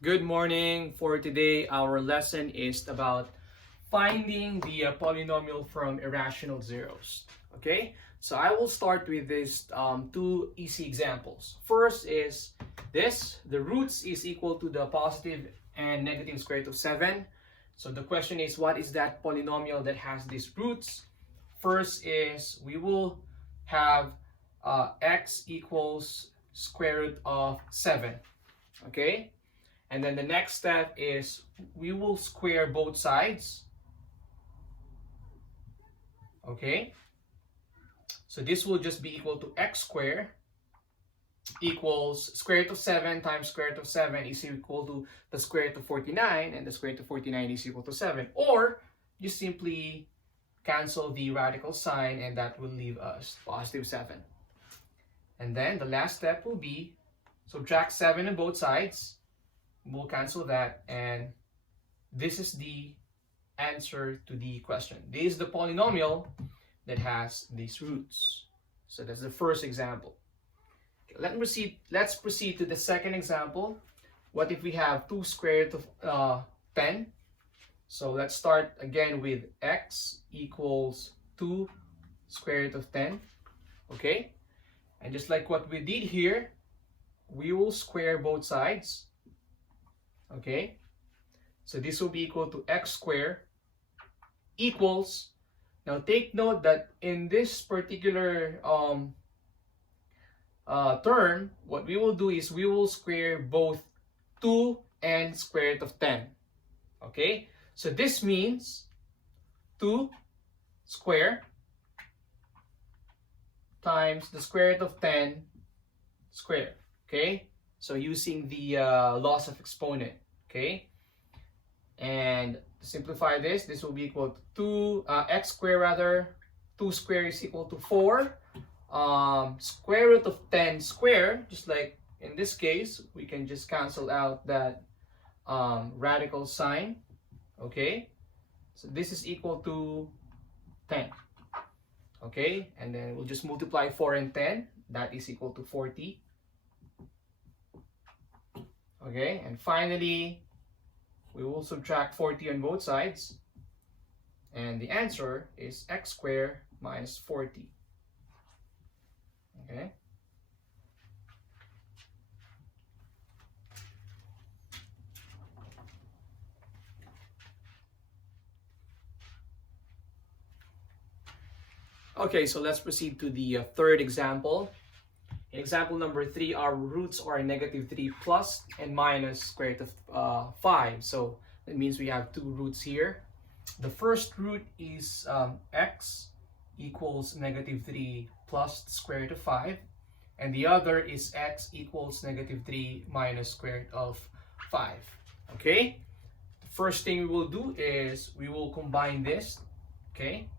Good morning. For today, our lesson is about finding the polynomial from irrational zeros. Okay, so I will start with these two easy examples. First is this: the roots is equal to the positive and negative square root of 7. So the question is, what is that polynomial that has these roots? First is we will have x equals square root of 7. Okay. And then the next step is we will square both sides. Okay. So this will just be equal to x squared equals square root of 7 times square root of 7 is equal to the square root of 49, and the square root of 49 is equal to 7. Or you simply cancel the radical sign and that will leave us positive 7. And then the last step will be subtract 7 on both sides. We'll cancel that, and this is the answer to the question. This is the polynomial that has these roots. So that's the first example. Okay, let's proceed to the second example. What if we have 2 square root of 10? So let's start again with x equals 2 square root of 10. Okay, and just like what we did here, we will square both sides. Okay, so this will be equal to x squared equals, now take note that in this particular term, what we will do is we will square both 2 and square root of 10. Okay, so this means 2 square times the square root of 10 square. Okay, so using the laws of exponent. Okay, and to simplify this will be equal to 2 x squared rather. 2 squared is equal to 4. Square root of 10 squared, just like in this case, we can just cancel out that radical sign. Okay, so this is equal to 10. Okay, and then we'll just multiply 4 and 10. That is equal to 40. Okay, and finally, we will subtract 40 on both sides. And the answer is x squared minus 40. Okay. Okay, so let's proceed to the third example. In example number 3, our roots are negative 3 plus and minus square root of 5. So that means we have two roots here. The first root is x equals negative 3 plus the square root of 5. And the other is x equals negative 3 minus square root of 5. Okay? The first thing we will do is we will combine this. Okay?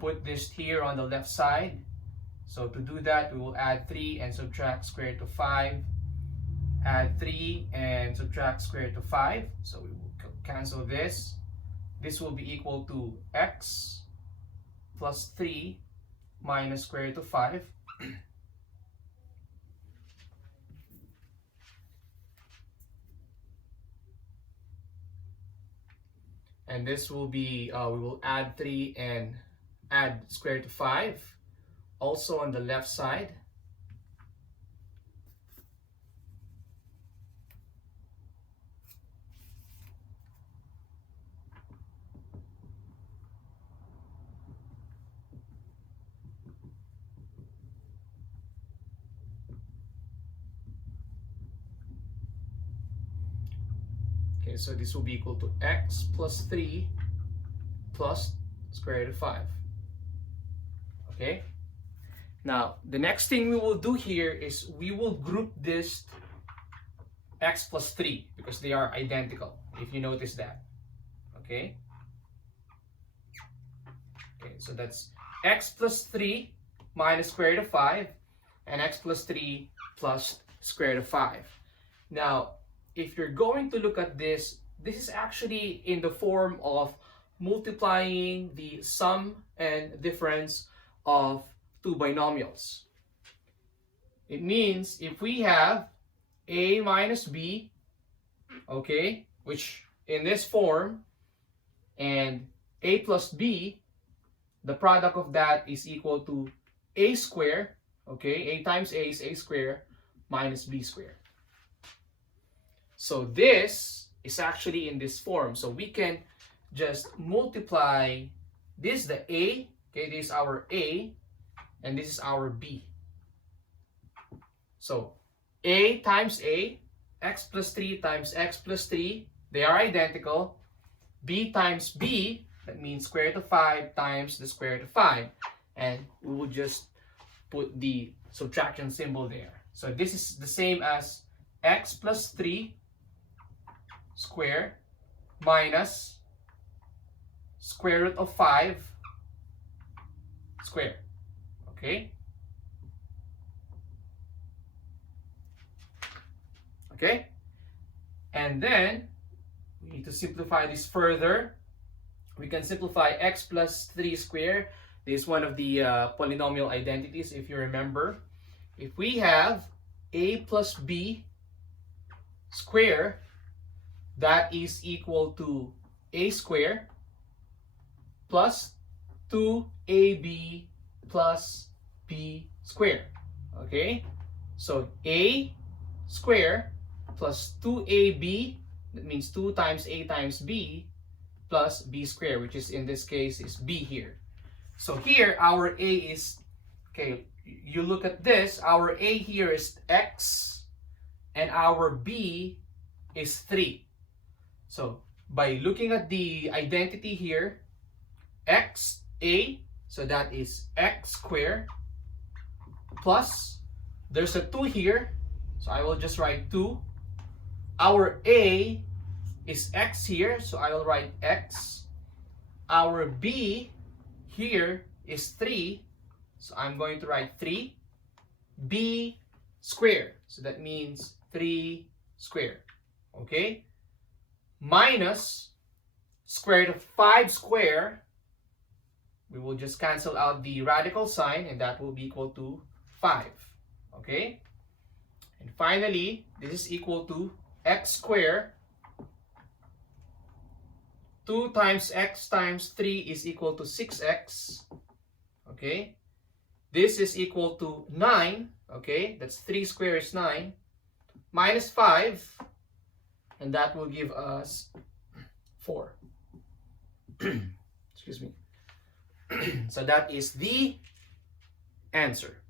Put this here on the left side. So to do that, we will add 3 and subtract square root of 5. Add 3 and subtract square root of 5. So we will cancel this. This will be equal to x plus 3 minus square root of 5. And this will be, we will add 3 and add square root of 5. Also on the left side. Okay, so this will be equal to x plus 3 plus square root of 5. Okay. Now, the next thing we will do here is we will group this x plus 3 because they are identical, if you notice that. Okay? Okay, so that's x plus 3 minus square root of 5 and x plus 3 plus square root of 5. Now, if you're going to look at this, this is actually in the form of multiplying the sum and difference of two binomials. It means if we have a minus b okay, which in this form, and a plus b, the product of that is equal to a squared, okay, a times a is a squared minus b squared. So this is actually in this form. So we can just multiply this, the a, okay, this is our a, and this is our b. So a times a, x plus 3 times x plus 3, they are identical. B times b, that means square root of 5 times the square root of 5. And we will just put the subtraction symbol there. So this is the same as x plus 3 square minus square root of 5 square. Okay? Okay? And then we need to simplify this further. We can simplify x plus 3 square. This is one of the polynomial identities, if you remember. If we have a plus b square, that is equal to a square plus 2ab plus b square. Okay? So a square plus 2ab, that means 2 times a times b, plus b squared, which is in this case is b here. So here our a is, okay, you look at this, our a here is x and our b is 3. So by looking at the identity here, x, a, so that is x squared plus, there's a 2 here, so I will just write 2. Our a is x here, so I will write x. Our b here is 3, so I'm going to write 3. B squared, so that means 3 squared. Okay? Minus square root of 5 squared. We will just cancel out the radical sign, and that will be equal to 5. Okay? And finally, this is equal to x squared. 2 times x times 3 is equal to 6x. Okay? This is equal to 9. Okay? That's 3 squared is 9. Minus 5. And that will give us 4. Excuse me. So that is the answer.